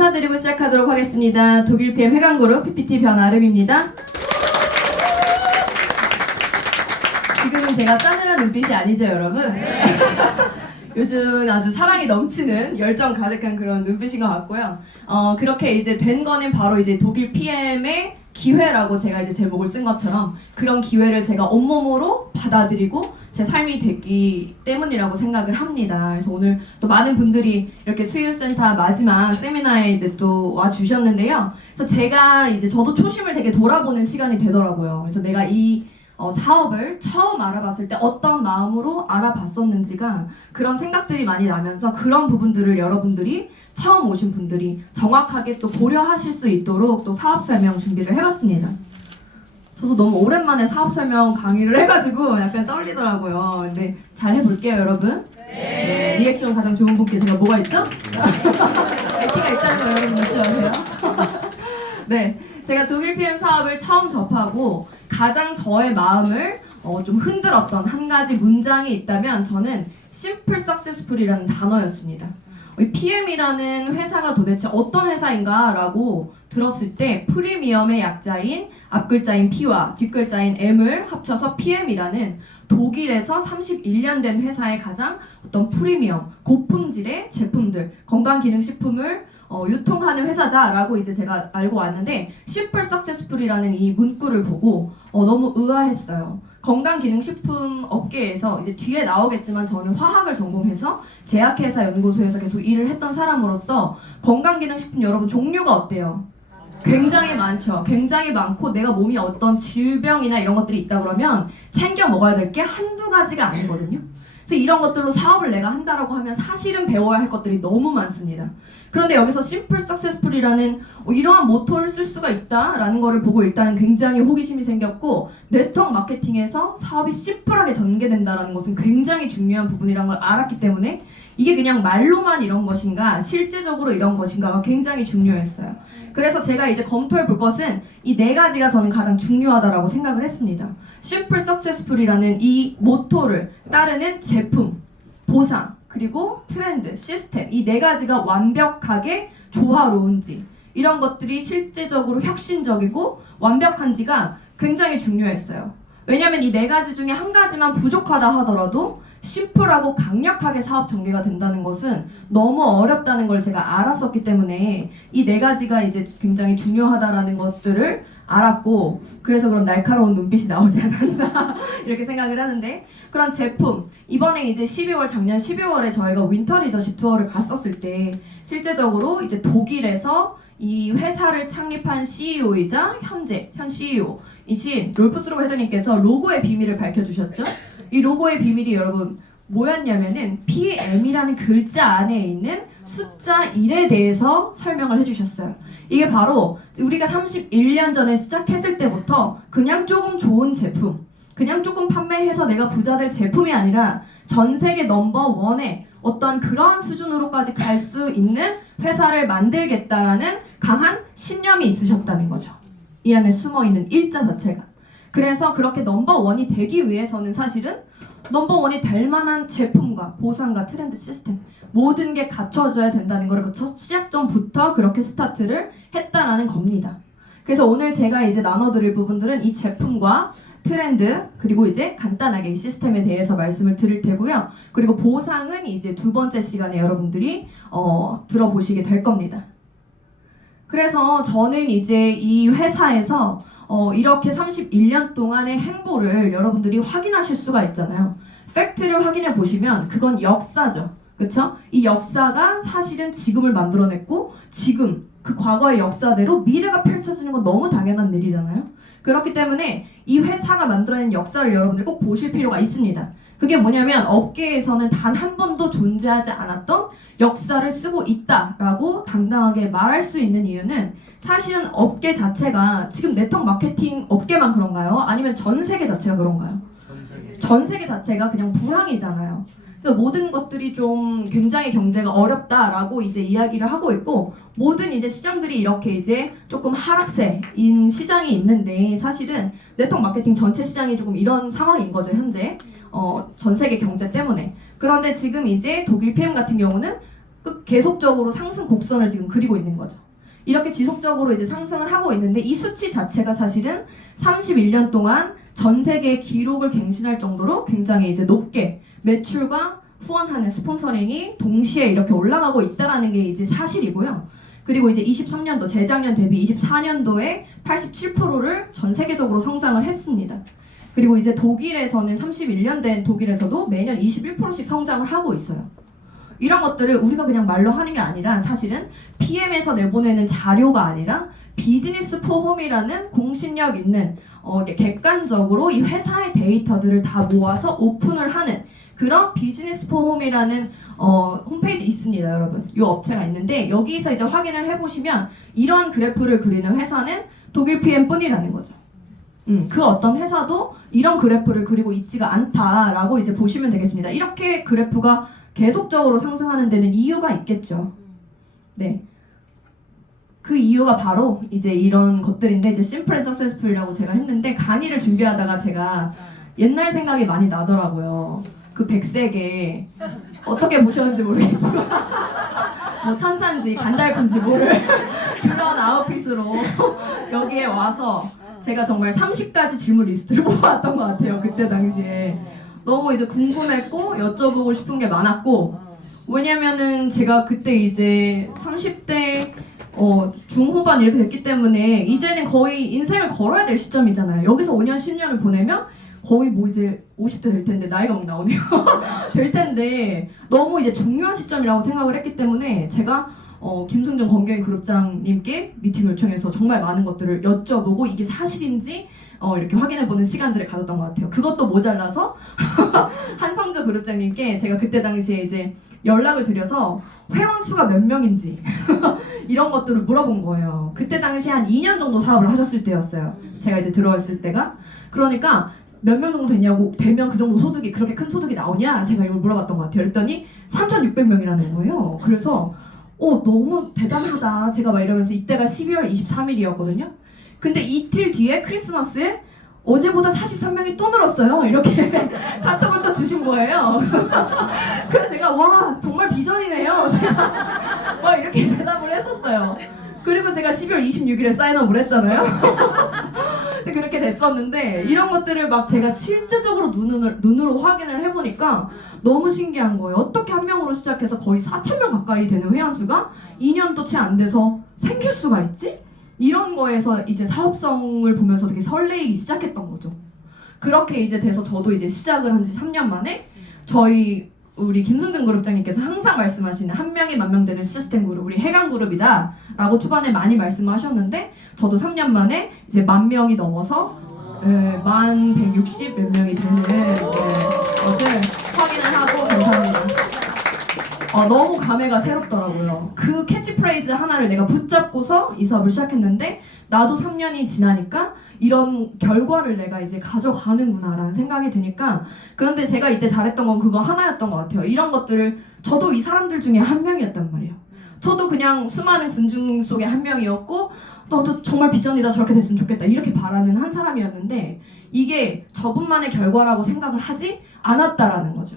인사드리고 시작하도록 하겠습니다. 독일 PM 해강그룹 PPT 변아름입니다. 지금은 제가 싸늘한 눈빛이 아니죠, 여러분? 요즘 아주 사랑이 넘치는 열정 가득한 그런 눈빛인 것 같고요. 그렇게 이제 된 거는 바로 이제 독일 PM의 기회라고 제가 이제 제목을 쓴 것처럼 그런 기회를 제가 온몸으로 받아들이고 제 삶이 됐기 때문이라고 생각을 합니다. 그래서 오늘 또 많은 분들이 이렇게 수유센터 마지막 세미나에 이제 또 와 주셨는데요. 그래서 제가 이제 저도 초심을 되게 돌아보는 시간이 되더라고요. 그래서 내가 이 사업을 처음 알아봤을 때 어떤 마음으로 알아봤었는지가 그런 생각들이 많이 나면서 그런 부분들을 여러분들이 처음 오신 분들이 정확하게 또 고려하실 수 있도록 또 사업 설명 준비를 해봤습니다. 저도 너무 오랜만에 사업 설명 강의를 해가지고 약간 떨리더라고요. 근데 잘 해볼게요, 여러분. 네. 리액션 가장 좋은 분께 제가 뭐가 있죠? IT가 있다는 거 여러분 잊지 마세요. 네, 제가 독일 PM 사업을 처음 접하고 가장 저의 마음을 좀 흔들었던 한 가지 문장이 있다면 저는 Simple Successful이라는 단어였습니다. 이 PM이라는 회사가 도대체 어떤 회사인가 라고 들었을 때 프리미엄의 약자인 앞글자인 P와 뒷글자인 M을 합쳐서 PM이라는 독일에서 31년 된 회사의 가장 어떤 프리미엄, 고품질의 제품들, 건강기능식품을 유통하는 회사다라고 이제 제가 알고 왔는데 Simple Successful이라는 이 문구를 보고 너무 의아했어요. 건강기능식품 업계에서 이제 뒤에 나오겠지만 저는 화학을 전공해서 제약회사 연구소에서 계속 일을 했던 사람으로서 건강기능식품 여러분 종류가 어때요? 굉장히 많죠. 굉장히 많고 내가 몸이 어떤 질병이나 이런 것들이 있다 그러면 챙겨 먹어야 될 게 한두 가지가 아니거든요. 그래서 이런 것들로 사업을 내가 한다라고 하면 사실은 배워야 할 것들이 너무 많습니다. 그런데 여기서 Simple Successful이라는 이러한 모토를 쓸 수가 있다라는 거를 보고 일단 굉장히 호기심이 생겼고 네트워크 마케팅에서 사업이 심플하게 전개된다라는 것은 굉장히 중요한 부분이라는 걸 알았기 때문에 이게 그냥 말로만 이런 것인가 실제적으로 이런 것인가가 굉장히 중요했어요. 그래서 제가 이제 검토해 볼 것은 이 네 가지가 저는 가장 중요하다라고 생각을 했습니다. Simple Successful이라는 이 모토를 따르는 제품, 보상, 그리고 트렌드, 시스템 이 네 가지가 완벽하게 조화로운지 이런 것들이 실제적으로 혁신적이고 완벽한지가 굉장히 중요했어요. 왜냐하면 이 네 가지 중에 한 가지만 부족하다 하더라도 심플하고 강력하게 사업 전개가 된다는 것은 너무 어렵다는 걸 제가 알았었기 때문에 이 네 가지가 이제 굉장히 중요하다라는 것들을 알았고 그래서 그런 날카로운 눈빛이 나오지 않았나 이렇게 생각을 하는데 그런 제품 이번에 이제 12월 작년 12월에 저희가 윈터 리더십 투어를 갔었을 때 실제적으로 이제 독일에서 이 회사를 창립한 CEO이자 현 CEO이신 롤프스로그 회장님께서 로고의 비밀을 밝혀주셨죠. 이 로고의 비밀이 여러분 뭐였냐면은 PM이라는 글자 안에 있는 숫자 1에 대해서 설명을 해주셨어요. 이게 바로 우리가 31년 전에 시작했을 때부터 그냥 조금 좋은 제품, 그냥 조금 판매해서 내가 부자 될 제품이 아니라 전 세계 넘버원의 어떤 그러한 수준으로까지 갈 수 있는 회사를 만들겠다라는 강한 신념이 있으셨다는 거죠. 이 안에 숨어있는 일자 자체가. 그래서 그렇게 넘버원이 되기 위해서는 사실은 넘버원이 될 만한 제품과 보상과 트렌드 시스템 모든 게 갖춰져야 된다는 걸 그 첫 시작점부터 그렇게 스타트를 했다라는 겁니다. 그래서 오늘 제가 이제 나눠드릴 부분들은 이 제품과 트렌드 그리고 이제 간단하게 이 시스템에 대해서 말씀을 드릴 테고요. 그리고 보상은 이제 두 번째 시간에 여러분들이 들어보시게 될 겁니다. 그래서 저는 이제 이 회사에서 이렇게 31년 동안의 행보를 여러분들이 확인하실 수가 있잖아요. 팩트를 확인해 보시면 그건 역사죠. 그쵸? 이 역사가 사실은 지금을 만들어냈고 지금 그 과거의 역사대로 미래가 펼쳐지는 건 너무 당연한 일이잖아요. 그렇기 때문에 이 회사가 만들어낸 역사를 여러분들 꼭 보실 필요가 있습니다. 그게 뭐냐면 업계에서는 단 한 번도 존재하지 않았던 역사를 쓰고 있다라고 당당하게 말할 수 있는 이유는 사실은 업계 자체가 지금 네트워크 마케팅 업계만 그런가요? 아니면 전 세계 자체가 그런가요? 전 세계 자체가 그냥 불황이잖아요. 그래서 모든 것들이 좀 굉장히 경제가 어렵다라고 이제 이야기를 하고 있고 모든 이제 시장들이 이렇게 이제 조금 하락세인 시장이 있는데 사실은 네트워크 마케팅 전체 시장이 조금 이런 상황인 거죠 현재 전 세계 경제 때문에. 그런데 지금 이제 독일 PM 같은 경우는 계속적으로 상승 곡선을 지금 그리고 있는 거죠. 이렇게 지속적으로 이제 상승을 하고 있는데 이 수치 자체가 사실은 31년 동안 전 세계 기록을 갱신할 정도로 굉장히 이제 높게 매출과 후원하는 스폰서링이 동시에 이렇게 올라가고 있다라는 게 이제 사실이고요. 그리고 이제 23년도 재작년 대비 24년도에 87%를 전 세계적으로 성장을 했습니다. 그리고 이제 독일에서는 31년 된 독일에서도 매년 21%씩 성장을 하고 있어요. 이런 것들을 우리가 그냥 말로 하는 게 아니라 사실은 PM에서 내보내는 자료가 아니라 비즈니스 포홈이라는 공신력 있는 객관적으로 이 회사의 데이터들을 다 모아서 오픈을 하는 그런 비즈니스 포홈이라는 홈페이지 있습니다, 여러분. 이 업체가 있는데 여기서 이제 확인을 해보시면 이러한 그래프를 그리는 회사는 독일 PM뿐이라는 거죠. 그 어떤 회사도 이런 그래프를 그리고 있지가 않다라고 이제 보시면 되겠습니다. 이렇게 그래프가 계속적으로 상승하는 데는 이유가 있겠죠. 네. 그 이유가 바로 이제 이런 것들인데 이제 심플 앤 서세스풀이라고 제가 했는데 강의를 준비하다가 제가 옛날 생각이 많이 나더라고요. 그 백색에 어떻게 보셨는지 모르겠지만 뭐 천사인지 간달프인지 모를 그런 아웃핏으로 여기에 와서 제가 정말 30가지 질문 리스트를 뽑아왔던 것 같아요. 그때 당시에 너무 이제 궁금했고 여쭤보고 싶은 게 많았고 왜냐면은 제가 그때 이제 30대 중후반 이렇게 됐기 때문에 이제는 거의 인생을 걸어야 될 시점이잖아요. 여기서 5년 10년을 보내면 거의 뭐 이제 50대 될 텐데 나이가 막 나오네요. 될 텐데 너무 이제 중요한 시점이라고 생각을 했기 때문에 제가 김승정 건경희 그룹장님께 미팅을 요청해서 정말 많은 것들을 여쭤보고 이게 사실인지 이렇게 확인해보는 시간들을 가졌던 것 같아요. 그것도 모자라서 한성주 그룹장님께 제가 그때 당시에 이제 연락을 드려서 회원 수가 몇 명인지 이런 것들을 물어본 거예요. 그때 당시에 한 2년 정도 사업을 하셨을 때였어요. 제가 이제 들어왔을 때가. 그러니까 몇 명 정도 되냐고, 되면 그 정도 소득이, 그렇게 큰 소득이 나오냐? 제가 이걸 물어봤던 것 같아요. 그랬더니 3,600명이라는 거예요. 그래서 너무 대단하다. 제가 막 이러면서 이때가 12월 23일이었거든요. 근데 이틀 뒤에 크리스마스에 어제보다 43명이 또 늘었어요. 이렇게 카톡을 또 주신 거예요. 그래서 제가 와 정말 비전이네요. 막 이렇게 대답을 했었어요. 그리고 제가 12월 26일에 사인업을 했잖아요. 그렇게 됐었는데 이런 것들을 막 제가 실제적으로 눈으로 확인을 해보니까 너무 신기한 거예요. 어떻게 한 명으로 시작해서 거의 4,000명 가까이 되는 회원수가 2년도 채 안 돼서 생길 수가 있지? 이런 거에서 이제 사업성을 보면서 되게 설레이기 시작했던 거죠. 그렇게 이제 돼서 저도 이제 시작을 한 지 3년 만에 우리 김승준 그룹장님께서 항상 말씀하시는 한 명이 만 명 되는 시스템 그룹, 우리 해강 그룹이다 라고 초반에 많이 말씀을 하셨는데 저도 3년 만에 이제 10,000명이 넘어서 1160 몇 명이 되는 것을 확인을 하고 감사합니다. 너무 감회가 새롭더라고요. 그 캐치프레이즈 하나를 내가 붙잡고서 이 사업을 시작했는데 나도 3년이 지나니까 이런 결과를 내가 이제 가져가는구나 라는 생각이 드니까 그런데 제가 이때 잘했던 건 그거 하나였던 것 같아요. 이런 것들을 저도 이 사람들 중에 한 명이었단 말이에요. 저도 그냥 수많은 군중 속에 한 명이었고 너도 정말 비전이다 저렇게 됐으면 좋겠다 이렇게 바라는 한 사람이었는데 이게 저분만의 결과라고 생각을 하지 않았다라는 거죠.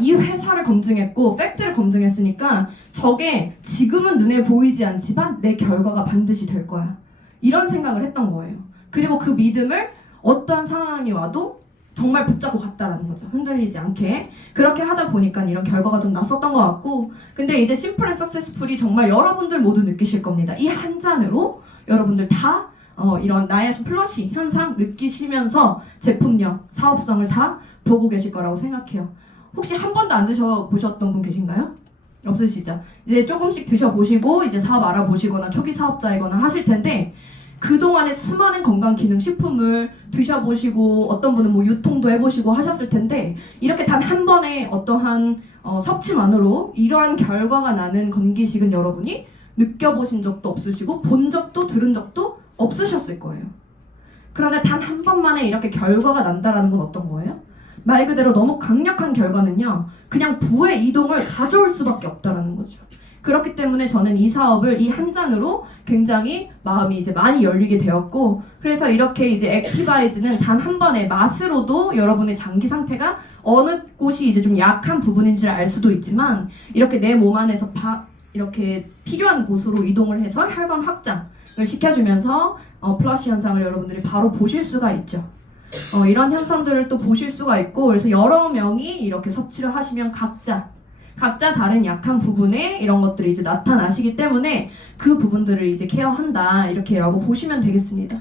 이 회사를 검증했고 팩트를 검증했으니까 저게 지금은 눈에 보이지 않지만 내 결과가 반드시 될 거야. 이런 생각을 했던 거예요. 그리고 그 믿음을 어떠한 상황이 와도 정말 붙잡고 갔다라는 거죠. 흔들리지 않게. 그렇게 하다 보니까 이런 결과가 좀 났었던 것 같고 근데 이제 심플 앤 서세스풀이 정말 여러분들 모두 느끼실 겁니다. 이 한 잔으로 여러분들 다 이런 나야수 플러시 현상 느끼시면서 제품력, 사업성을 다 보고 계실 거라고 생각해요. 혹시 한 번도 안 드셔보셨던 분 계신가요? 없으시죠? 이제 조금씩 드셔보시고 이제 사업 알아보시거나 초기 사업자이거나 하실 텐데 그동안에 수많은 건강기능식품을 드셔보시고 어떤 분은 뭐 유통도 해보시고 하셨을 텐데 이렇게 단 한 번의 어떠한 섭취만으로 이러한 결과가 나는 건기식은 여러분이 느껴보신 적도 없으시고 본 적도 들은 적도 없으셨을 거예요. 그런데 단 한 번만에 이렇게 결과가 난다라는 건 어떤 거예요? 말 그대로 너무 강력한 결과는요 그냥 부의 이동을 가져올 수밖에 없다라는 거죠. 그렇기 때문에 저는 이 사업을 이 한 잔으로 굉장히 마음이 이제 많이 열리게 되었고 그래서 이렇게 이제 액티바이즈는 단 한 번의 맛으로도 여러분의 장기 상태가 어느 곳이 이제 좀 약한 부분인지를 알 수도 있지만 이렇게 내 몸 안에서 이렇게 필요한 곳으로 이동을 해서 혈관 확장을 시켜주면서 플러시 현상을 여러분들이 바로 보실 수가 있죠. 이런 현상들을 또 보실 수가 있고, 그래서 여러 명이 이렇게 섭취를 하시면 각자 다른 약한 부분에 이런 것들이 이제 나타나시기 때문에 그 부분들을 이제 케어한다 이렇게라고 보시면 되겠습니다.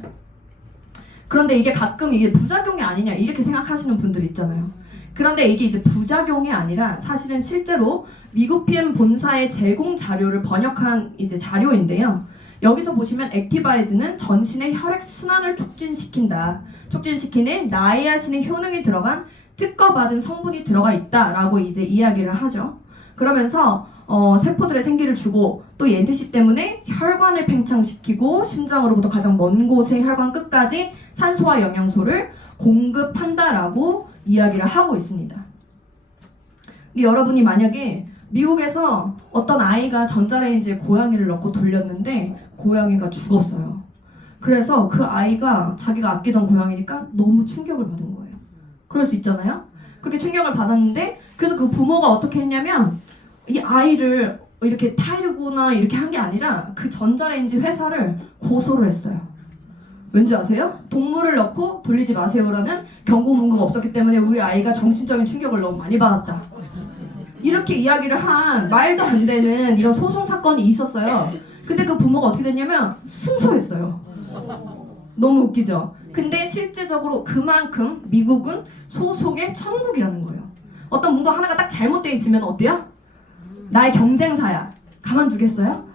그런데 이게 가끔 이게 부작용이 아니냐 이렇게 생각하시는 분들 있잖아요. 그런데 이게 이제 부작용이 아니라 사실은 실제로 미국 PM 본사의 제공 자료를 번역한 이제 자료인데요. 여기서 보시면 액티바이즈는 전신의 혈액 순환을 촉진시키는 나이아신의 효능이 들어간 특허받은 성분이 들어가 있다라고 이제 이야기를 하죠. 그러면서 세포들의 생기를 주고 또 이 NTC 때문에 혈관을 팽창시키고 심장으로부터 가장 먼 곳의 혈관 끝까지 산소와 영양소를 공급한다라고 이야기를 하고 있습니다. 근데 여러분이 만약에 미국에서 어떤 아이가 전자레인지에 고양이를 넣고 돌렸는데 고양이가 죽었어요. 그래서 그 아이가 자기가 아끼던 고양이니까 너무 충격을 받은 거예요. 그럴 수 있잖아요. 그렇게 충격을 받았는데 그래서 그 부모가 어떻게 했냐면 이 아이를 이렇게 타이르거나 이렇게 한 게 아니라 그 전자레인지 회사를 고소를 했어요. 왠지 아세요? 동물을 넣고 돌리지 마세요라는 경고 문구가 없었기 때문에 우리 아이가 정신적인 충격을 너무 많이 받았다. 이렇게 이야기를 한 말도 안 되는 이런 소송 사건이 있었어요. 근데 그 부모가 어떻게 됐냐면 승소했어요. 너무 웃기죠? 근데 실제적으로 그만큼 미국은 소송의 천국이라는 거예요. 어떤 문구 하나가 딱 잘못되어 있으면 어때요? 나의 경쟁사야. 가만두겠어요?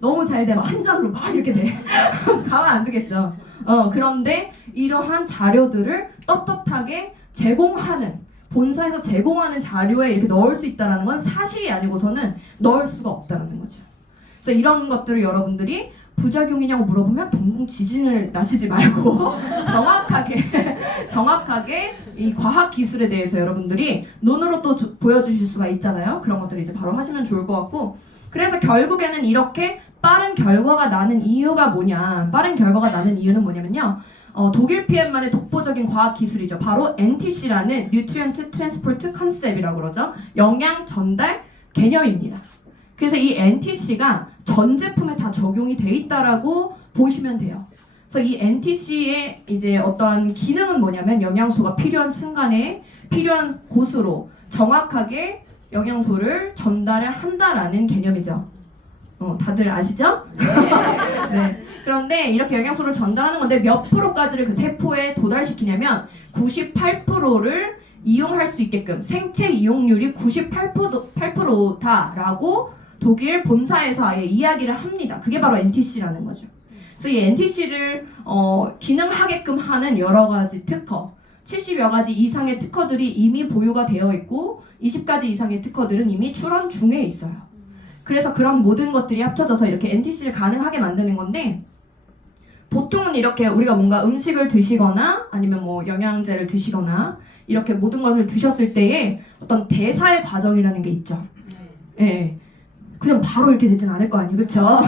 너무 잘 돼. 막 한 잔으로 막 이렇게 돼. 가만 안 두겠죠. 그런데 이러한 자료들을 떳떳하게 제공하는, 본사에서 제공하는 자료에 이렇게 넣을 수 있다는 건 사실이 아니고서는 넣을 수가 없다는 거죠. 그래서 이런 것들을 여러분들이 부작용이냐고 물어보면 동공 지진을 나시지 말고 정확하게 이 과학 기술에 대해서 여러분들이 눈으로 또 보여주실 수가 있잖아요. 그런 것들을 이제 바로 하시면 좋을 것 같고, 그래서 결국에는 이렇게 빠른 결과가 나는 이유가 뭐냐? 빠른 결과가 나는 이유는 뭐냐면요. 독일 PM만의 독보적인 과학 기술이죠. 바로 NTC라는 Nutrient Transport Concept이라고 그러죠. 영양 전달 개념입니다. 그래서 이 NTC가 전 제품에 다 적용이 돼 있다라고 보시면 돼요. 그래서 이 NTC의 이제 어떤 기능은 뭐냐면 영양소가 필요한 순간에 필요한 곳으로 정확하게 영양소를 전달을 한다라는 개념이죠. 다들 아시죠? 네. 그런데 이렇게 영양소를 전달하는 건데 몇 프로까지를 그 세포에 도달시키냐면 98%를 이용할 수 있게끔 생체 이용률이 98%다라고 독일 본사에서 아예 이야기를 합니다. 그게 바로 NTC라는 거죠. 그래서 이 NTC를 기능하게끔 하는 여러 가지 특허, 70여 가지 이상의 특허들이 이미 보유가 되어 있고 20가지 이상의 특허들은 이미 출원 중에 있어요. 그래서 그런 모든 것들이 합쳐져서 이렇게 NTC를 가능하게 만드는 건데, 보통은 이렇게 우리가 뭔가 음식을 드시거나 아니면 뭐 영양제를 드시거나 이렇게 모든 것을 드셨을 때에 어떤 대사의 과정이라는 게 있죠. 네. 그냥 바로 이렇게 되진 않을 거 아니에요, 그쵸?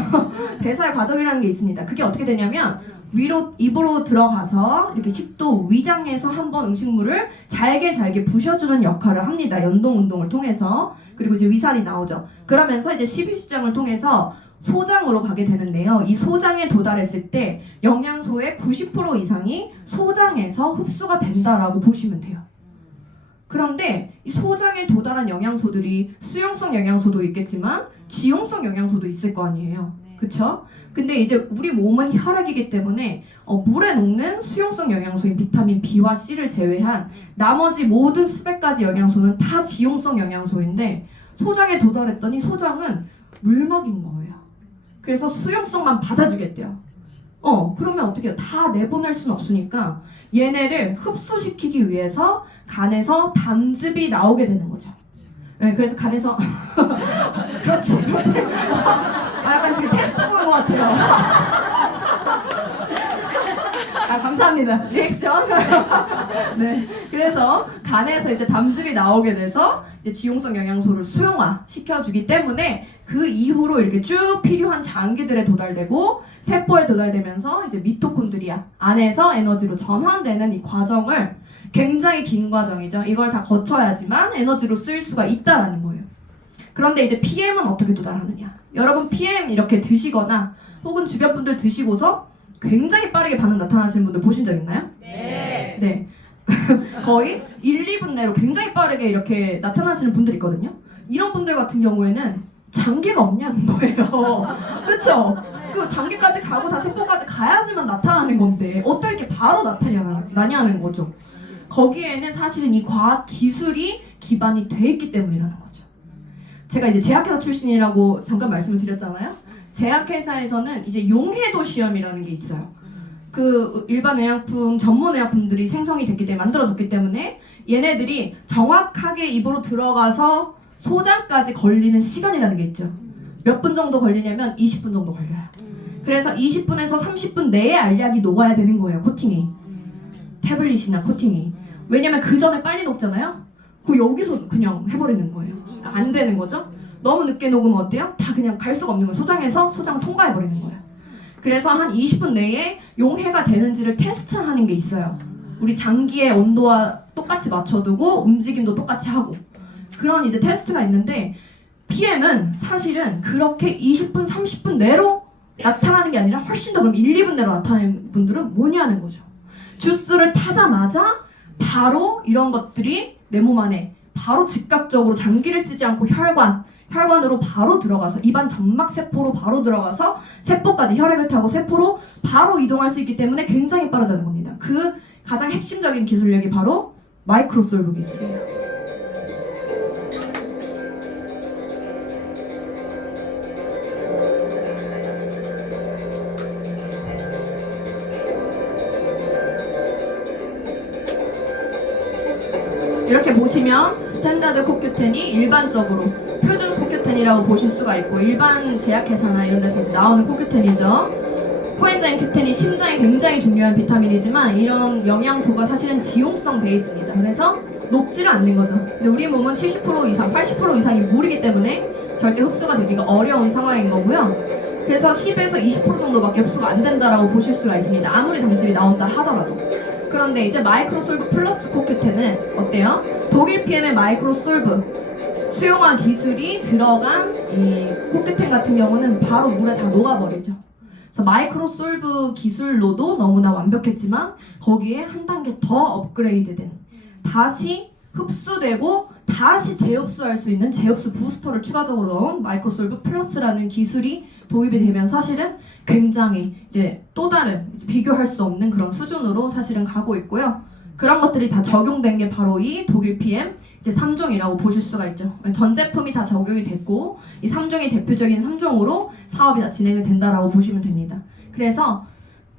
대사의 과정이라는 게 있습니다. 그게 어떻게 되냐면 위로 입으로 들어가서 이렇게 식도 위장에서 한번 음식물을 잘게 부셔주는 역할을 합니다. 연동 운동을 통해서. 그리고 이제 위산이 나오죠. 그러면서 이제 십이시장을 통해서 소장으로 가게 되는데요. 이 소장에 도달했을 때 영양소의 90% 이상이 소장에서 흡수가 된다라고 보시면 돼요. 그런데 이 소장에 도달한 영양소들이 수용성 영양소도 있겠지만 지용성 영양소도 있을 거 아니에요. 그쵸? 근데 이제 우리 몸은 혈액이기 때문에 물에 녹는 수용성 영양소인 비타민 B와 C를 제외한 나머지 모든 수백 가지 영양소는 다 지용성 영양소인데 소장에 도달했더니 소장은 물막인 거예요. 그래서 수용성만 받아주겠대요. 그러면 어떻게 해요? 다 내보낼 수는 없으니까 얘네를 흡수시키기 위해서 간에서 담즙이 나오게 되는 거죠. 네, 그래서 간에서 그렇지. 약간 지금 테스트 보는 것 같아요. 감사합니다. 리액션. 네, 그래서 간에서 이제 담즙이 나오게 돼서 이제 지용성 영양소를 수용화 시켜주기 때문에 그 이후로 이렇게 쭉 필요한 장기들에 도달되고 세포에 도달되면서 이제 미토콘드리아 안에서 에너지로 전환되는 이 과정을 굉장히 긴 과정이죠. 이걸 다 거쳐야지만 에너지로 쓰일 수가 있다라는 거예요. 그런데 이제 PM은 어떻게 도달하느냐? 여러분 PM 이렇게 드시거나 혹은 주변 분들 드시고서 굉장히 빠르게 반응 나타나시는 분들 보신 적 있나요? 네. 네. 거의 1, 2분 내로 굉장히 빠르게 이렇게 나타나시는 분들이 있거든요. 이런 분들 같은 경우에는 장기가 없냐는 거예요. 그쵸? 그 장기까지 가고 다 세포까지 가야지만 나타나는 건데 어떻게 이렇게 바로 나타나냐는 거죠. 거기에는 사실은 이 과학 기술이 기반이 돼 있기 때문이라는 거죠. 제가 이제 제약회사 출신이라고 잠깐 말씀을 드렸잖아요. 제약회사에서는 이제 용해도 시험이라는 게 있어요. 그 일반 의약품, 전문 의약품들이 생성이 됐기 때문에 만들어졌기 때문에 얘네들이 정확하게 입으로 들어가서 소장까지 걸리는 시간이라는 게 있죠. 몇 분 정도 걸리냐면 20분 정도 걸려요. 그래서 20분에서 30분 내에 알약이 녹아야 되는 거예요. 코팅이. 태블릿이나 코팅이. 왜냐면 그 전에 빨리 녹잖아요. 그 여기서 그냥 해버리는 거예요. 안 되는 거죠. 너무 늦게 녹으면 어때요? 다 그냥 갈 수가 없는 거예요. 소장에서 소장 통과해버리는 거예요. 그래서 한 20분 내에 용해가 되는지를 테스트하는 게 있어요. 우리 장기의 온도와 똑같이 맞춰두고 움직임도 똑같이 하고 그런 이제 테스트가 있는데 PM은 사실은 그렇게 20분, 30분 내로 나타나는 게 아니라 훨씬 더 그럼 1, 2분 내로 나타나는 분들은 뭐냐는 거죠. 주스를 타자마자 바로 이런 것들이 내 몸 안에 바로 즉각적으로 장기를 쓰지 않고 혈관으로 바로 들어가서 입안 점막 세포로 바로 들어가서 세포까지 혈액을 타고 세포로 바로 이동할 수 있기 때문에 굉장히 빠르다는 겁니다. 그 가장 핵심적인 기술력이 바로 마이크로솔브 기술이에요. 이렇게 보시면 스탠다드 코큐텐이 일반적으로 표준 코큐텐이라고 보실 수가 있고 일반 제약회사나 이런 데서 이제 나오는 코큐텐이죠. 코엔자임 큐텐이 심장에 굉장히 중요한 비타민이지만 이런 영양소가 사실은 지용성 베이스입니다. 그래서 녹지를 않는 거죠. 근데 우리 몸은 70% 이상, 80% 이상이 물이기 때문에 절대 흡수가 되기가 어려운 상황인 거고요. 그래서 10에서 20% 정도밖에 흡수가 안 된다라고 보실 수가 있습니다. 아무리 당질이 나온다 하더라도. 그런데 이제 마이크로솔브 플러스 코큐텐은 어때요? 독일 PM의 마이크로솔브 수용화 기술이 들어간 이 코큐텐 같은 경우는 바로 물에 다 녹아버리죠. 그래서 마이크로솔브 기술로도 너무나 완벽했지만 거기에 한 단계 더 업그레이드된 다시 흡수되고 다시 재흡수할 수 있는 재흡수 부스터를 추가적으로 넣은 마이크로솔브 플러스라는 기술이 도입이 되면 사실은 굉장히 이제 또 다른 이제 비교할 수 없는 그런 수준으로 사실은 가고 있고요. 그런 것들이 다 적용된 게 바로 이 독일 PM 이제 3종이라고 보실 수가 있죠. 전 제품이 다 적용이 됐고 이 3종이 대표적인 3종으로 사업이 다 진행이 된다라고 보시면 됩니다. 그래서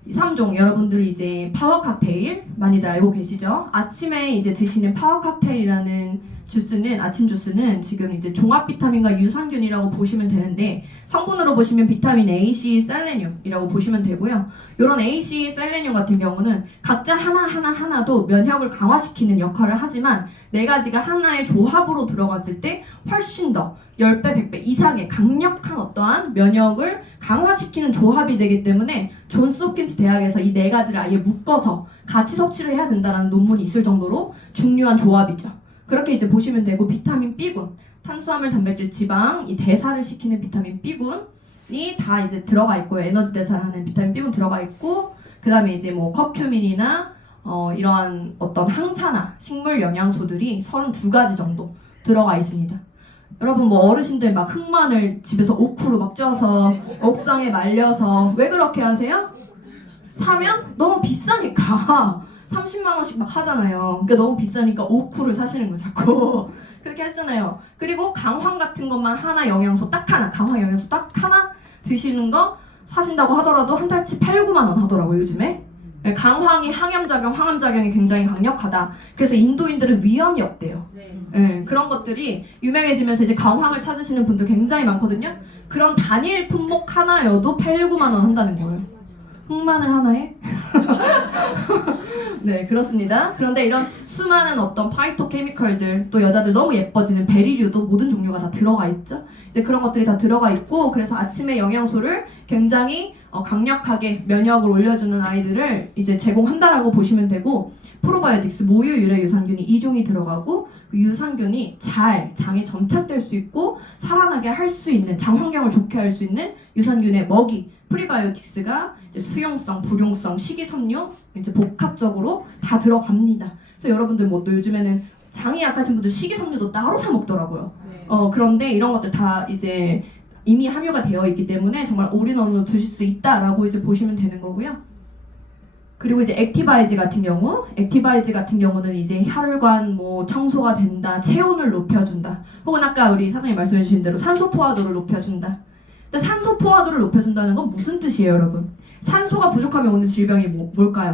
이 3종 여러분들 이제 파워 칵테일 많이들 알고 계시죠? 아침에 이제 드시는 파워 칵테일이라는 주스는 아침 주스는 지금 이제 종합 비타민과 유산균이라고 보시면 되는데 성분으로 보시면 비타민 A, C, 셀레늄이라고 보시면 되고요. 이런 A, C, 셀레늄 같은 경우는 각자 하나도 면역을 강화시키는 역할을 하지만 네 가지가 하나의 조합으로 들어갔을 때 훨씬 더 10배, 100배 이상의 강력한 어떠한 면역을 강화시키는 조합이 되기 때문에 존스 홉킨스 대학에서 이 네 가지를 아예 묶어서 같이 섭취를 해야 된다는 논문이 있을 정도로 중요한 조합이죠. 그렇게 이제 보시면 되고 비타민 B군, 탄수화물, 단백질, 지방, 이 대사를 시키는 비타민 B군이 다 이제 들어가 있고요. 에너지 대사를 하는 비타민 B군 들어가 있고 그 다음에 이제 뭐 커큐민이나 이러한 어떤 항산화, 식물 영양소들이 32가지 정도 들어가 있습니다. 여러분 뭐 어르신들 막 흑마늘 집에서 오크로 막 쪄서 옥상에 말려서 왜 그렇게 하세요? 사면 너무 비싸니까 30만 원씩 막 하잖아요. 그러니까 너무 비싸니까 오크를 사시는 거 자꾸 그렇게 하시잖아요. 그리고 강황 같은 것만 하나 영양소 딱 하나 강황 영양소 딱 하나 드시는 거 사신다고 하더라도 한 달치 8, 9만 원 하더라고요 요즘에. 강황이 항암작용이 굉장히 강력하다. 그래서 인도인들은 위험이 없대요. 네, 그런 것들이 유명해지면서 이제 강황을 찾으시는 분들 굉장히 많거든요. 그런 단일 품목 하나여도 8, 9만 원 한다는 거예요. 흑마늘 하나에? 네, 그렇습니다. 그런데 이런 수많은 어떤 파이토케미컬들, 또 여자들 너무 예뻐지는 베리류도 모든 종류가 다 들어가 있죠. 이제 그런 것들이 다 들어가 있고, 그래서 아침에 영양소를 굉장히 강력하게 면역을 올려주는 아이들을 이제 제공한다라고 보시면 되고, 프로바이오틱스 모유 유래 유산균이 2종이 들어가고 그 유산균이 잘 장에 점착될 수 있고 살아나게 할 수 있는 장 환경을 좋게 할 수 있는 유산균의 먹이 프리바이오틱스가 이제 수용성, 불용성, 식이섬유 이제 복합적으로 다 들어갑니다. 그래서 여러분들 뭐 또 요즘에는 장이 약하신 분들 식이섬유도 따로 사 먹더라고요. 그런데 이런 것들 다 이제 이미 함유가 되어 있기 때문에 정말 올인원으로 드실 수 있다라고 이제 보시면 되는 거고요. 그리고 이제 액티바이즈 같은 경우는 이제 혈관 뭐 청소가 된다, 체온을 높여준다, 혹은 아까 우리 사장님 말씀해주신 대로 산소 포화도를 높여준다. 근데 산소 포화도를 높여준다는 건 무슨 뜻이에요, 여러분? 산소가 부족하면 오는 질병이 뭘까요?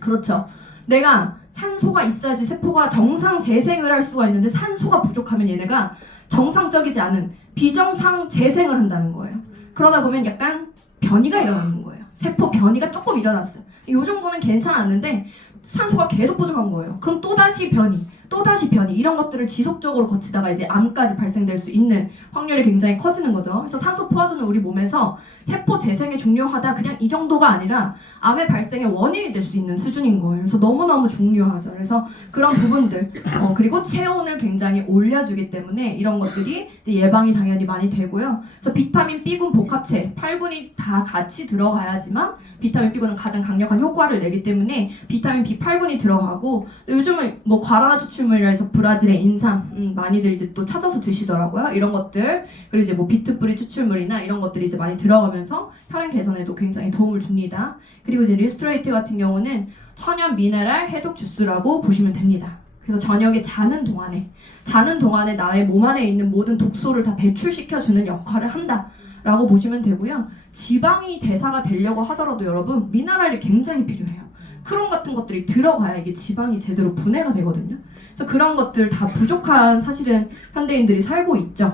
그렇죠. 내가 산소가 있어야지 세포가 정상 재생을 할 수가 있는데 산소가 부족하면 얘네가 정상적이지 않은 비정상 재생을 한다는 거예요. 그러다 보면 약간 변이가 일어나는 거예요. 세포 변이가 조금 일어났어요. 이 정도는 괜찮았는데 산소가 계속 부족한 거예요. 그럼 또다시 변이 이런 것들을 지속적으로 거치다가 이제 암까지 발생될 수 있는 확률이 굉장히 커지는 거죠. 그래서 산소 포화도는 우리 몸에서 세포 재생에 중요하다 그냥 이 정도가 아니라 암의 발생의 원인이 될 수 있는 수준인 거예요. 그래서 너무너무 중요하죠. 그래서 그런 부분들 그리고 체온을 굉장히 올려주기 때문에 이런 것들이 이제 예방이 당연히 많이 되고요. 그래서 비타민 B군 복합체 8군이 다 같이 들어가야지만 비타민 B군은 가장 강력한 효과를 내기 때문에 비타민 B8군이 들어가고 요즘은 뭐 과란화 추출물이라 해서 브라질의 인삼 많이들 이제 또 찾아서 드시더라고요. 이런 것들 그리고 이제 뭐 비트뿌리 추출물이나 이런 것들이 이제 많이 들어가면서 혈행 개선에도 굉장히 도움을 줍니다. 그리고 이제 리스토레이트 같은 경우는 천연 미네랄 해독 주스라고 보시면 됩니다. 그래서 저녁에 자는 동안에 나의 몸 안에 있는 모든 독소를 다 배출시켜주는 역할을 한다라고 보시면 되고요. 지방이 대사가 되려고 하더라도 여러분 미네랄이 굉장히 필요해요. 크롬 같은 것들이 들어가야 이게 지방이 제대로 분해가 되거든요. 그래서 그런 것들 다 부족한 사실은 현대인들이 살고 있죠.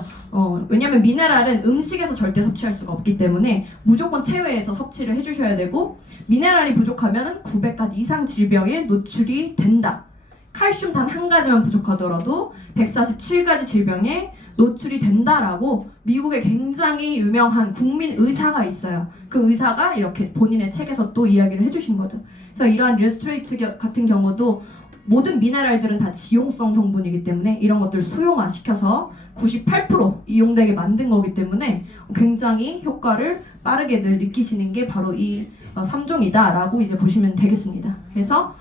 왜냐면 미네랄은 음식에서 절대 섭취할 수가 없기 때문에 무조건 체외에서 섭취를 해주셔야 되고 미네랄이 부족하면 900가지 이상 질병에 노출이 된다. 칼슘 단 한 가지만 부족하더라도 147가지 질병에 노출이 된다라고 미국의 굉장히 유명한 국민 의사가 있어요. 그 의사가 이렇게 본인의 책에서 또 이야기를 해주신 거죠. 그래서 이러한 리스토레이트 같은 경우도 모든 미네랄들은 다 지용성 성분이기 때문에 이런 것들 수용화시켜서 98% 이용되게 만든 거기 때문에 굉장히 효과를 빠르게 늘 느끼시는 게 바로 이 3종이다라고 이제 보시면 되겠습니다. 그래서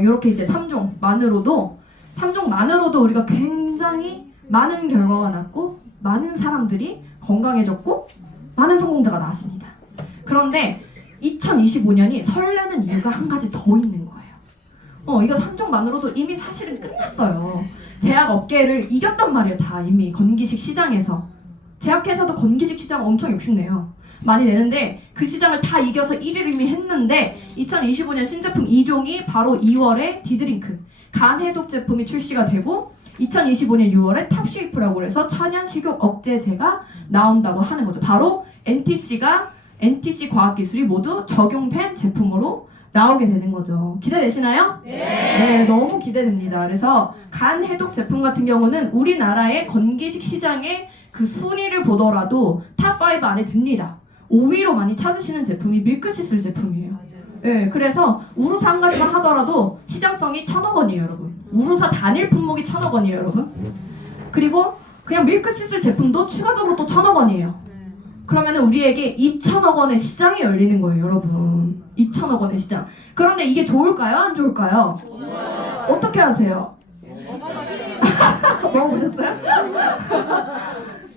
이렇게 이제 3종만으로도 우리가 굉장히 많은 결과가 났고 많은 사람들이 건강해졌고 많은 성공자가 나왔습니다. 그런데 2025년이 설레는 이유가 한 가지 더 있는 거예요. 이거 3종만으로도 이미 사실은 끝났어요. 제약업계를 이겼단 말이에요. 다 이미 건기식 시장에서. 제약회사도 건기식 시장 엄청 욕심내요. 많이 내는데 그 시장을 다 이겨서 1위를 이미 했는데 2025년 신제품 2종이 바로 2월에 디드링크 간 해독 제품이 출시가 되고 2025년 6월에 탑쉐이프라고 해서 천연 식욕 억제제가 나온다고 하는 거죠. 바로 NTC 과학기술이 모두 적용된 제품으로 나오게 되는 거죠. 기대되시나요? 네, 너무 기대됩니다. 그래서 간 해독 제품 같은 경우는 우리나라의 건기식 시장의 그 순위를 보더라도 탑5 안에 듭니다. 5위로 많이 찾으시는 제품이 밀크시슬 제품이에요. 네, 그래서 우루사 한 가지만 하더라도 시장성이 1,000억 원이에요, 여러분. 우루사 단일 품목이 1,000억 원이에요, 여러분. 그리고 그냥 밀크시슬 제품도 추가적으로 또 1,000억 원이에요. 그러면 우리에게 2,000억 원의 시장이 열리는 거예요, 여러분. 2,000억 원의 시장. 그런데 이게 좋을까요? 안 좋을까요? 어떻게 하세요? 먹어보셨어요?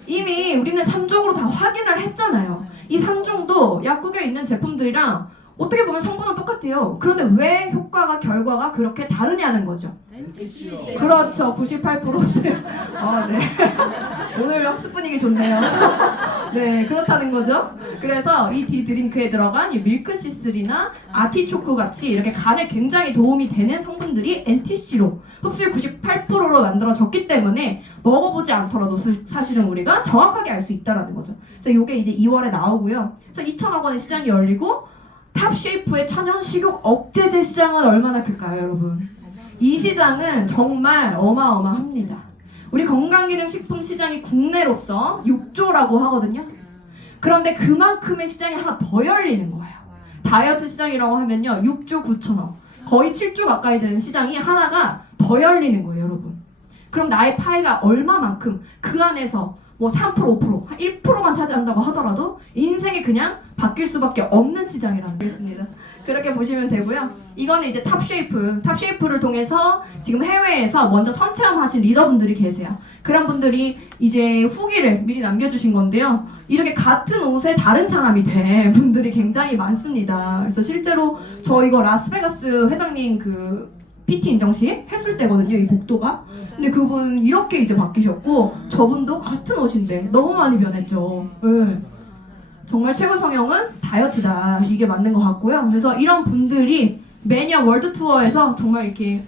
이미 우리는 3종으로 다 확인을 했잖아요. 이 3종도 약국에 있는 제품들이랑 어떻게 보면 성분은 똑같아요. 그런데 왜 결과가 그렇게 다르냐는 거죠. 그렇죠. 98%세요. 네. 오늘 학습 분위기 좋네요. 네, 그렇다는 거죠. 그래서 이 디드링크에 들어간 이 밀크시슬이나 아티초크 같이 이렇게 간에 굉장히 도움이 되는 성분들이 NTC로 흡수율 98%로 만들어졌기 때문에 먹어보지 않더라도 사실은 우리가 정확하게 알 수 있다라는 거죠. 그래서 이게 이제 2월에 나오고요. 그래서 2,000억 원의 시장이 열리고 탑쉐이프의 천연 식욕 억제제 시장은 얼마나 클까요, 여러분? 이 시장은 정말 어마어마합니다. 우리 건강기능식품 시장이 국내로서 6조라고 하거든요. 그런데 그만큼의 시장이 하나 더 열리는 거예요. 다이어트 시장이라고 하면요, 6조 9천억. 거의 7조 가까이 되는 시장이 하나가 더 열리는 거예요, 여러분. 그럼 나의 파이가 얼마만큼 그 안에서 뭐 3%, 5%, 한 1%만 차지한다고 하더라도 인생이 그냥 바뀔 수밖에 없는 시장이라는 게 있습니다. 그렇게 보시면 되고요. 이거는 이제 탑쉐이프를 통해서 지금 해외에서 먼저 선체험하신 리더분들이 계세요. 그런 분들이 이제 후기를 미리 남겨주신 건데요. 이렇게 같은 옷에 다른 사람이 된 분들이 굉장히 많습니다. 그래서 실제로 저 이거 라스베가스 회장님 그 PT 인정식 했을 때거든요, 이 복도가. 근데 그분 이렇게 이제 바뀌셨고, 저분도 같은 옷인데 너무 많이 변했죠. 네. 정말 최고 성형은 다이어트다, 이게 맞는 것 같고요. 그래서 이런 분들이 매년 월드 투어에서 정말 이렇게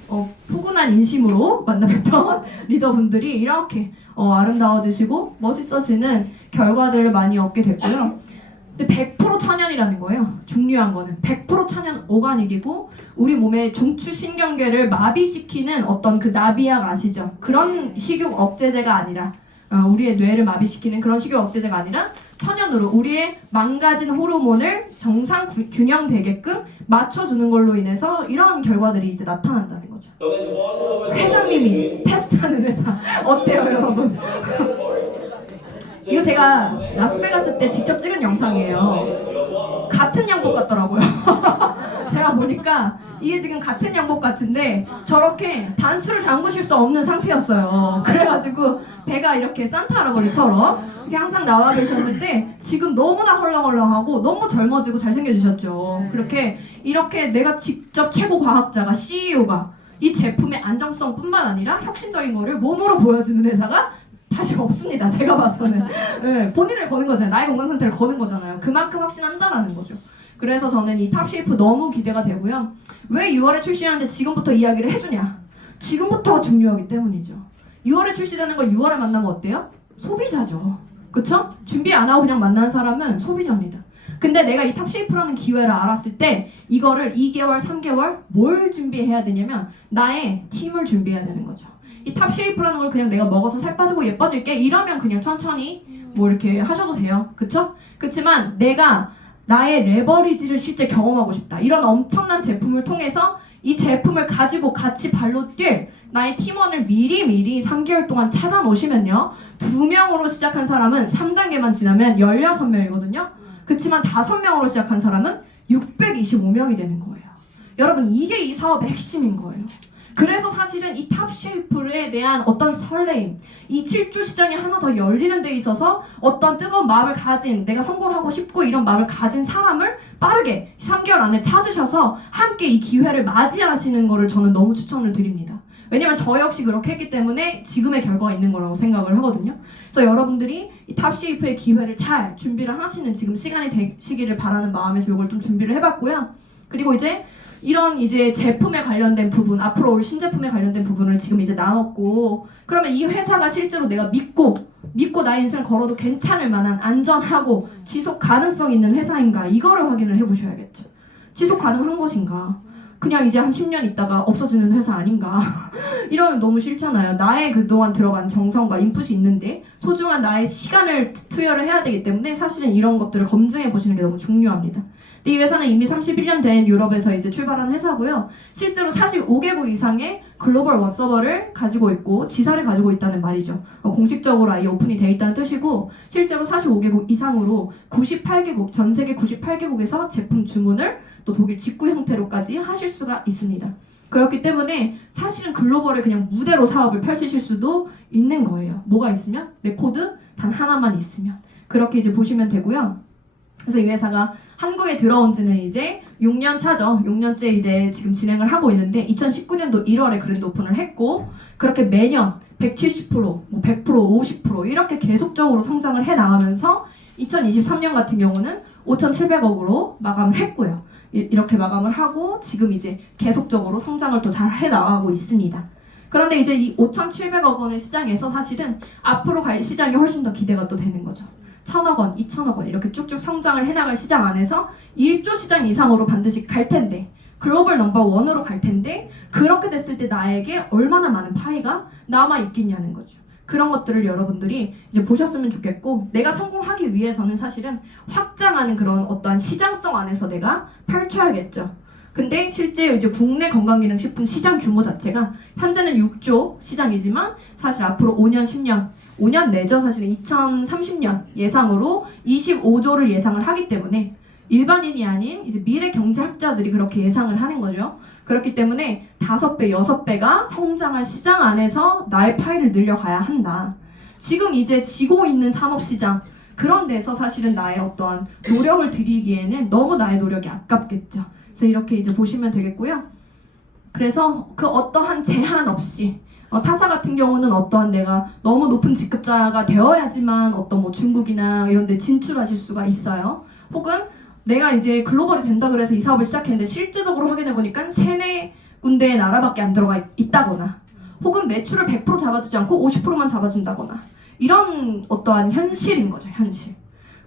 푸근한 인심으로 만나뵀던 리더분들이 이렇게 아름다워지시고 멋있어지는 결과들을 많이 얻게 됐고요. 근데 100% 천연이라는 거예요. 중요한 거는 100% 천연 오가닉이고, 우리 몸의 중추신경계를 마비시키는 어떤 그 나비약 아시죠? 그런 식욕 억제제가 아니라, 우리의 뇌를 마비시키는 그런 식욕 억제제가 아니라 천연으로 우리의 망가진 호르몬을 정상 균형되게끔 맞춰주는 걸로 인해서 이런 결과들이 이제 나타난다는 거죠. 회장님이 테스트하는 회사 어때요, 여러분? 이거 제가 라스베가스 때 직접 찍은 영상이에요. 같은 양복 같더라고요. 제가 보니까 이게 지금 같은 양복 같은데 저렇게 단추를 잠그실 수 없는 상태였어요. 그래가지고 배가 이렇게 산타 할아버지처럼 이렇게 항상 나와 계셨는데 지금 너무나 헐렁헐렁하고 너무 젊어지고 잘생겨지셨죠. 이렇게 내가 직접 최고 과학자가 CEO가 이 제품의 안정성뿐만 아니라 혁신적인 거를 몸으로 보여주는 회사가 다시 없습니다. 제가 봐서는. 네, 본인을 거는 거잖아요. 나의 건강 상태를 거는 거잖아요. 그만큼 확신한다라는 거죠. 그래서 저는 이 탑쉐이프 너무 기대가 되고요. 왜 6월에 출시하는데 지금부터 이야기를 해주냐? 지금부터가 중요하기 때문이죠. 6월에 출시되는 걸 6월에 만나면 어때요? 소비자죠. 그쵸? 준비 안 하고 그냥 만나는 사람은 소비자입니다. 근데 내가 이 탑쉐이프라는 기회를 알았을 때 이거를 2개월, 3개월 뭘 준비해야 되냐면 나의 팀을 준비해야 되는 거죠. 이 탑쉐이프라는 걸 그냥 내가 먹어서 살 빠지고 예뻐질게 이러면 그냥 천천히 뭐 이렇게 하셔도 돼요. 그쵸? 그치만 내가 나의 레버리지를 실제 경험하고 싶다. 이런 엄청난 제품을 통해서 이 제품을 가지고 같이 발로 뛸 나의 팀원을 미리 3개월 동안 찾아 놓으시면요. 2명으로 시작한 사람은 3단계만 지나면 16명이거든요. 그치만 5명으로 시작한 사람은 625명이 되는 거예요. 여러분, 이게 이 사업의 핵심인 거예요. 그래서 사실은 이 탑쉐이프에 대한 어떤 설레임, 이 7조 시장이 하나 더 열리는 데 있어서 어떤 뜨거운 마음을 가진, 내가 성공하고 싶고 이런 마음을 가진 사람을 빠르게 3개월 안에 찾으셔서 함께 이 기회를 맞이하시는 거를 저는 너무 추천을 드립니다. 왜냐면 저 역시 그렇게 했기 때문에 지금의 결과가 있는 거라고 생각을 하거든요. 그래서 여러분들이 이 탑쉐이프의 기회를 잘 준비를 하시는 지금 시간이 되시기를 바라는 마음에서 이걸 좀 준비를 해봤고요. 그리고 이제 이런 이제 제품에 관련된 부분, 앞으로 올 신제품에 관련된 부분을 지금 이제 나눴고, 그러면 이 회사가 실제로 내가 믿고 나의 인생을 걸어도 괜찮을 만한 안전하고 지속 가능성 있는 회사인가, 이거를 확인을 해보셔야겠죠. 지속 가능한 것인가, 그냥 이제 한 10년 있다가 없어지는 회사 아닌가 이러면 너무 싫잖아요. 나의 그동안 들어간 정성과 인풋이 있는데 소중한 나의 시간을 투여를 해야 되기 때문에 사실은 이런 것들을 검증해 보시는 게 너무 중요합니다. 이 회사는 이미 31년 된 유럽에서 이제 출발한 회사고요. 실제로 45개국 이상의 글로벌 원서버를 가지고 있고 지사를 가지고 있다는 말이죠. 공식적으로 아예 오픈이 돼 있다는 뜻이고, 실제로 45개국 이상으로 98개국, 전 세계 98개국에서 제품 주문을 또 독일 직구 형태로까지 하실 수가 있습니다. 그렇기 때문에 사실은 글로벌을 그냥 무대로 사업을 펼치실 수도 있는 거예요. 뭐가 있으면? 내 코드 단 하나만 있으면. 그렇게 이제 보시면 되고요. 그래서 이 회사가 한국에 들어온 지는 이제 6년 차죠. 6년째 이제 지금 진행을 하고 있는데 2019년도 1월에 그랜드 오픈을 했고, 그렇게 매년 170%, 뭐 100%, 50% 이렇게 계속적으로 성장을 해 나가면서 2023년 같은 경우는 5,700억으로 마감을 했고요. 이렇게 마감을 하고 지금 이제 계속적으로 성장을 또 잘 해 나가고 있습니다. 그런데 이제 이 5,700억 원의 시장에서 사실은 앞으로 갈 시장이 훨씬 더 기대가 또 되는 거죠. 1,000억 원, 2,000억 원 이렇게 쭉쭉 성장을 해나갈 시장 안에서 1조 시장 이상으로 반드시 갈 텐데, 글로벌 넘버 원으로 갈 텐데, 그렇게 됐을 때 나에게 얼마나 많은 파이가 남아 있겠냐는 거죠. 그런 것들을 여러분들이 이제 보셨으면 좋겠고, 내가 성공하기 위해서는 사실은 확장하는 그런 어떠한 시장성 안에서 내가 펼쳐야겠죠. 근데 실제 이제 국내 건강기능식품 시장 규모 자체가 현재는 6조 시장이지만 사실 앞으로 5년, 10년, 5년 내죠. 사실은 2030년 예상으로 25조를 예상을 하기 때문에 일반인이 아닌 이제 미래 경제학자들이 그렇게 예상을 하는 거죠. 그렇기 때문에 5배, 6배가 성장할 시장 안에서 나의 파일을 늘려가야 한다. 지금 이제 지고 있는 산업시장 그런 데서 사실은 나의 어떠한 노력을 들이기에는 너무 나의 노력이 아깝겠죠. 그래서 이렇게 이제 보시면 되겠고요. 그래서 그 어떠한 제한 없이 타사 같은 경우는 어떠한 내가 너무 높은 직급자가 되어야지만 어떤 뭐 중국이나 이런 데 진출하실 수가 있어요. 혹은 내가 이제 글로벌이 된다 그래서 이 사업을 시작했는데 실제적으로 확인해 보니까 3-4군데의 나라밖에 안 들어가 있다거나 혹은 매출을 100% 잡아주지 않고 50%만 잡아준다거나 이런 어떠한 현실인 거죠. 현실.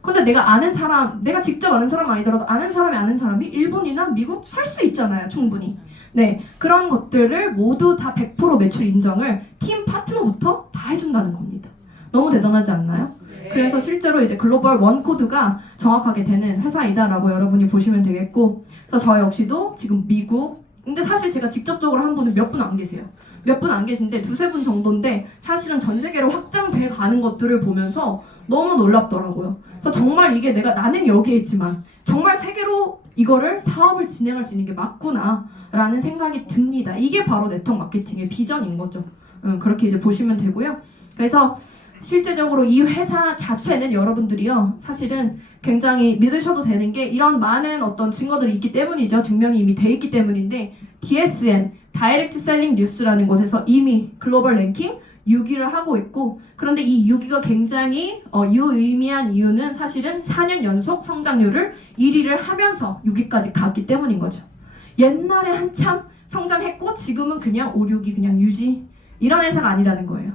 근데 내가 아는 사람, 내가 직접 아는 사람 아니더라도 아는 사람이 아는 사람이 일본이나 미국 살 수 있잖아요. 충분히. 네, 그런 것들을 모두 다 100% 매출 인정을 팀 파트너부터 다 해준다는 겁니다. 너무 대단하지 않나요? 그래서 실제로 이제 글로벌 원 코드가 정확하게 되는 회사이다라고 여러분이 보시면 되겠고, 그래서 저 역시도 지금 미국, 근데 사실 제가 직접적으로 한 분은 몇 분 안 계세요. 몇 분 안 계신데 2-3분 정도인데 사실은 전 세계로 확장돼 가는 것들을 보면서 너무 놀랍더라고요. 그래서 정말 이게 나는 여기에 있지만 정말 세계로 이거를 사업을 진행할 수 있는 게 맞구나 라는 생각이 듭니다. 이게 바로 네트워크 마케팅의 비전인 거죠. 그렇게 이제 보시면 되고요. 그래서 실제적으로 이 회사 자체는 여러분들이요 사실은 굉장히 믿으셔도 되는 게 이런 많은 어떤 증거들이 있기 때문이죠. 증명이 이미 돼 있기 때문인데 DSN 다이렉트 셀링 뉴스라는 곳에서 이미 글로벌 랭킹 6위를 하고 있고, 그런데 이 6위가 굉장히 유의미한 이유는 사실은 4년 연속 성장률을 1위를 하면서 6위까지 갔기 때문인 거죠. 옛날에 한참 성장했고 지금은 그냥 5, 6위 그냥 유지 이런 회사가 아니라는 거예요.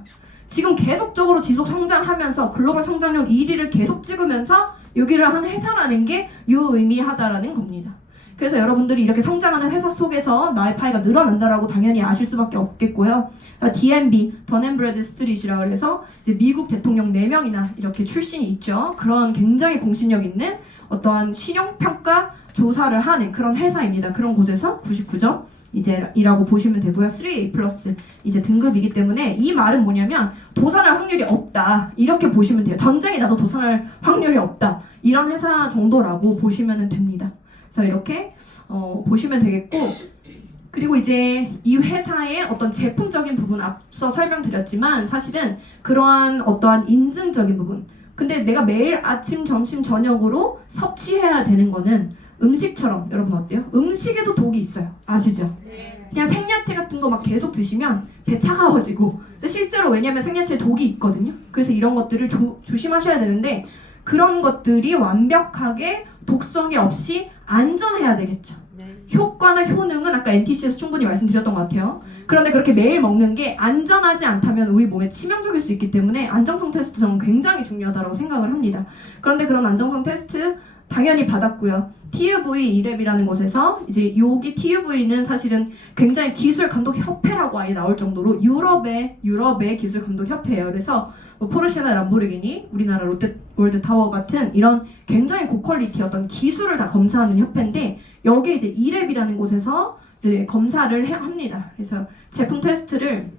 지금 계속적으로 지속 성장하면서 글로벌 성장률 1위를 계속 찍으면서 6위를 한 회사라는 게 유의미하다라는 겁니다. 그래서 여러분들이 이렇게 성장하는 회사 속에서 나의 파이가 늘어난다라고 당연히 아실 수밖에 없겠고요. DNB, 던앤브래드스트릿이라고 해서 이제 미국 대통령 4명이나 이렇게 출신이 있죠. 그런 굉장히 공신력 있는 어떠한 신용평가 조사를 하는 그런 회사입니다. 그런 곳에서 99점 이제 이라고 보시면 되고요. 3A 플러스 이제 등급이기 때문에 이 말은 뭐냐면 도산할 확률이 없다 이렇게 보시면 돼요. 전쟁이 나도 도산할 확률이 없다 이런 회사 정도라고 보시면 됩니다. 그래서 이렇게 보시면 되겠고, 그리고 이제 이 회사의 어떤 제품적인 부분 앞서 설명드렸지만 사실은 그러한 어떠한 인증적인 부분, 근데 내가 매일 아침, 점심, 저녁으로 섭취해야 되는 거는 음식처럼, 여러분 어때요? 음식에도 독이 있어요. 아시죠? 그냥 생야채 같은 거 막 계속 드시면 배 차가워지고, 근데 실제로 왜냐면 생야채에 독이 있거든요. 그래서 이런 것들을 조심하셔야 되는데 그런 것들이 완벽하게 독성이 없이 안전해야 되겠죠. 효과나 효능은 아까 NTC에서 충분히 말씀드렸던 것 같아요. 그런데 그렇게 매일 먹는 게 안전하지 않다면 우리 몸에 치명적일 수 있기 때문에 안정성 테스트 저는 굉장히 중요하다고 생각을 합니다. 그런데 그런 안정성 테스트 당연히 받았고요. TUV 2랩이라는 곳에서 이제 여기 TUV는 사실은 굉장히 기술 감독 협회라고 아예 나올 정도로 유럽의 기술 감독 협회예요. 그래서 뭐 포르쉐나 람보르기니, 우리나라 롯데월드 타워 같은 이런 굉장히 고퀄리티 어떤 기술을 다 검사하는 협회인데 여기에 이제 2랩이라는 곳에서 이제 검사를 합니다. 그래서 제품 테스트를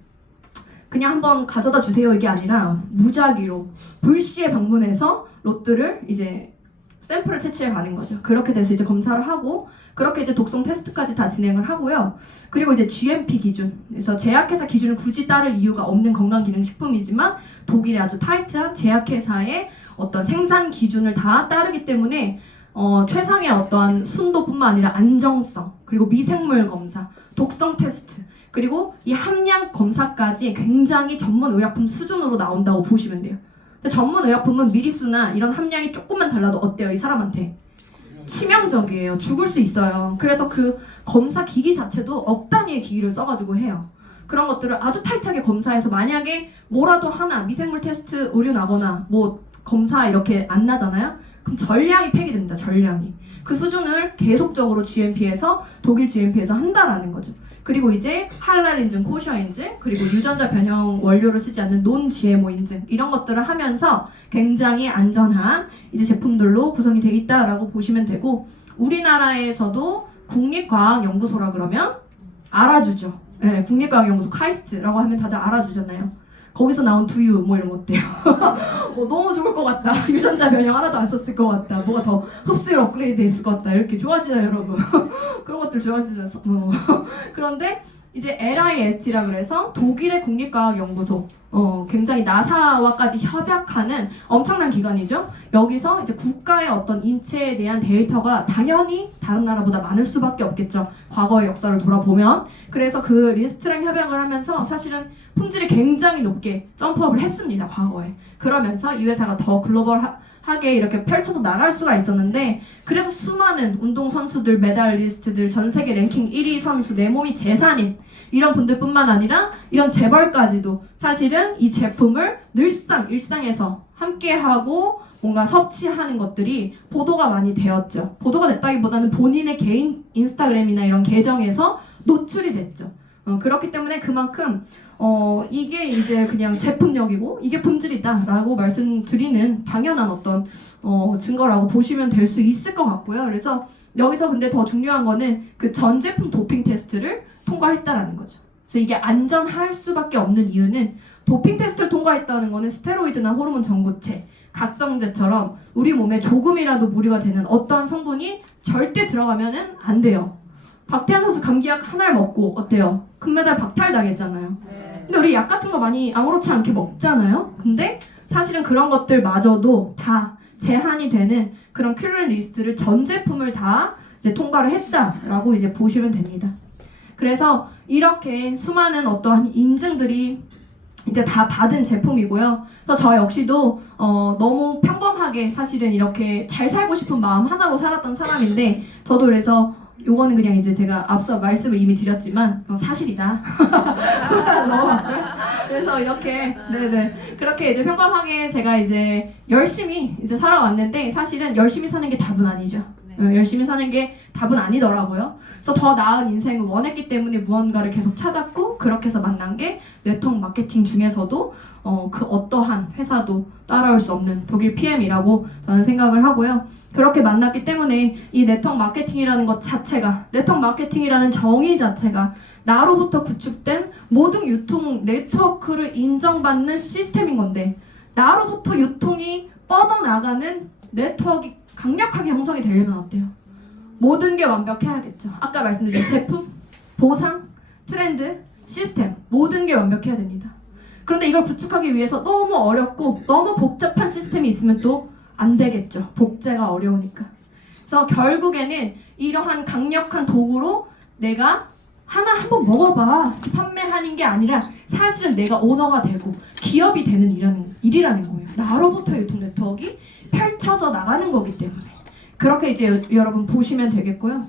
그냥 한번 가져다 주세요 이게 아니라 무작위로 불시에 방문해서 롯들을 이제 샘플을 채취해 가는 거죠. 그렇게 돼서 이제 검사를 하고 그렇게 이제 독성 테스트까지 다 진행을 하고요. 그리고 이제 GMP 기준, 그래서 제약회사 기준을 굳이 따를 이유가 없는 건강기능식품이지만 독일의 아주 타이트한 제약회사의 어떤 생산 기준을 다 따르기 때문에 최상의 어떠한 순도뿐만 아니라 안정성, 그리고 미생물 검사, 독성 테스트, 그리고 이 함량 검사까지 굉장히 전문 의약품 수준으로 나온다고 보시면 돼요. 근데 전문 의약품은 미리수나 이런 함량이 조금만 달라도 어때요? 이 사람한테 치명적이에요. 죽을 수 있어요. 그래서 그 검사 기기 자체도 억 단위의 기기를 써가지고 해요. 그런 것들을 아주 타이트하게 검사해서 만약에 뭐라도 하나 미생물 테스트 오류 나거나 뭐 검사 이렇게 안 나잖아요. 그럼 전량이 폐기됩니다. 전량이. 그 수준을 계속적으로 GMP에서 독일 GMP에서 한다라는 거죠. 그리고 이제 할랄 인증, 코셔 인증, 그리고 유전자 변형 원료를 쓰지 않는 논 GMO 인증 이런 것들을 하면서 굉장히 안전한 이제 제품들로 구성이 되어 있다라고 보시면 되고, 우리나라에서도 국립과학연구소라 그러면 알아주죠. 네, 국립과학연구소 카이스트라고 하면 다들 알아주잖아요. 거기서 나온 두유 뭐 이런 거 어때요? 너무 좋을 것 같다. 유전자 변형 하나도 안 썼을 것 같다. 뭐가 더 흡수율 업그레이드 됐을 것 같다. 이렇게 좋아하시잖아요, 여러분. 그런 것들 좋아하시잖아요. 그런데 이제 LIST라 그래서 독일의 국립과학연구소, 굉장히 나사와까지 협약하는 엄청난 기관이죠. 여기서 이제 국가의 어떤 인체에 대한 데이터가 당연히 다른 나라보다 많을 수밖에 없겠죠. 과거의 역사를 돌아보면. 그래서 그 리스트랑 협약을 하면서 사실은 품질이 굉장히 높게 점프업을 했습니다. 과거에. 그러면서 이 회사가 더 글로벌하게 이렇게 펼쳐서 나갈 수가 있었는데, 그래서 수많은 운동선수들, 메달리스트들, 전 세계 랭킹 1위 선수, 내 몸이 재산인 이런 분들뿐만 아니라 이런 재벌까지도 사실은 이 제품을 늘상 일상에서 함께하고 뭔가 섭취하는 것들이 보도가 많이 되었죠. 보도가 됐다기보다는 본인의 개인 인스타그램이나 이런 계정에서 노출이 됐죠. 그렇기 때문에 그만큼 이게 이제 그냥 제품력이고 이게 품질이다 라고 말씀드리는 당연한 어떤 증거라고 보시면 될 수 있을 것 같고요. 그래서 여기서 근데 더 중요한 거는 그 전 제품 도핑 테스트를 통과했다라는 거죠. 그래서 이게 안전할 수밖에 없는 이유는 도핑 테스트를 통과했다는 거는 스테로이드나 호르몬 전구체, 각성제처럼 우리 몸에 조금이라도 무리가 되는 어떠한 성분이 절대 들어가면은 안 돼요. 박태환 선수 감기약 하나를 먹고 어때요? 금메달 박탈당했잖아요. 근데 우리 약 같은 거 많이 아무렇지 않게 먹잖아요. 근데 사실은 그런 것들마저도 다 제한이 되는 그런 큐런 리스트를 전 제품을 다 이제 통과를 했다라고 이제 보시면 됩니다. 그래서 이렇게 수많은 어떠한 인증들이 이제 다 받은 제품이고요. 그래서 저 역시도 너무 평범하게 사실은 이렇게 잘 살고 싶은 마음 하나로 살았던 사람인데, 저도 그래서 요거는 그냥 이제 제가 앞서 말씀을 이미 드렸지만 사실이다. 넣어봤고요. 그래서 이렇게 그렇게 이제 평범하게 제가 이제 열심히 이제 살아왔는데, 사실은 열심히 사는 게 답은 아니죠. 열심히 사는 게 답은 아니더라고요. 그래서 더 나은 인생을 원했기 때문에 무언가를 계속 찾았고, 그렇게 해서 만난 게 네트워크 마케팅 중에서도 그 어떠한 회사도 따라올 수 없는 독일 PM이라고 저는 생각을 하고요. 그렇게 만났기 때문에 이 네트워크 마케팅이라는 것 자체가, 네트워크 마케팅이라는 정의 자체가 나로부터 구축된 모든 유통 네트워크를 인정받는 시스템인 건데, 나로부터 유통이 뻗어나가는 네트워크가 강력하게 형성이 되려면 어때요? 모든 게 완벽해야겠죠. 아까 말씀드린 제품, 보상, 트렌드, 시스템, 모든 게 완벽해야 됩니다. 그런데 이걸 구축하기 위해서 너무 어렵고 너무 복잡한 시스템이 있으면 또 안 되겠죠. 복제가 어려우니까. 그래서 결국에는 이러한 강력한 도구로 내가 하나 한번 먹어봐 판매하는 게 아니라, 사실은 내가 오너가 되고 기업이 되는 일이라는 거예요. 나로부터 유통 네트워크가 펼쳐져 나가는 거기 때문에. 그렇게 이제 여러분 보시면 되겠고요.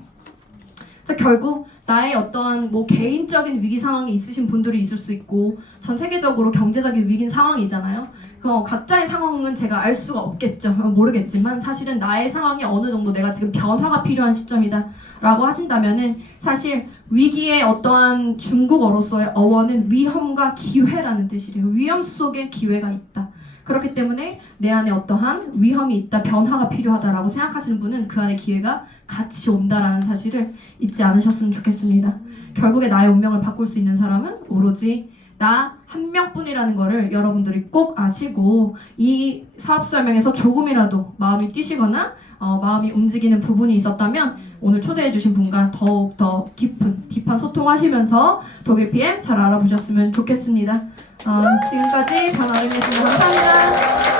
그래서 결국 나의 어떤 뭐 개인적인 위기 상황이 있으신 분들이 있을 수 있고, 전 세계적으로 경제적인 위기 상황이잖아요. 각자의 상황은 제가 알 수가 없겠죠. 모르겠지만 사실은 나의 상황이 어느 정도 내가 지금 변화가 필요한 시점이다 라고 하신다면은, 사실 위기의 어떠한 중국어로서의 어원은 위험과 기회라는 뜻이래요. 위험 속에 기회가 있다. 그렇기 때문에 내 안에 어떠한 위험이 있다, 변화가 필요하다라고 생각하시는 분은 그 안에 기회가 같이 온다라는 사실을 잊지 않으셨으면 좋겠습니다. 결국에 나의 운명을 바꿀 수 있는 사람은 오로지 나 한 명뿐이라는 거를 여러분들이 꼭 아시고, 이 사업 설명에서 조금이라도 마음이 뛰시거나 마음이 움직이는 부분이 있었다면 오늘 초대해주신 분과 더욱 더 딥한 소통하시면서 독일 PM 잘 알아보셨으면 좋겠습니다. 지금까지 전아름이었습니다. 감사합니다.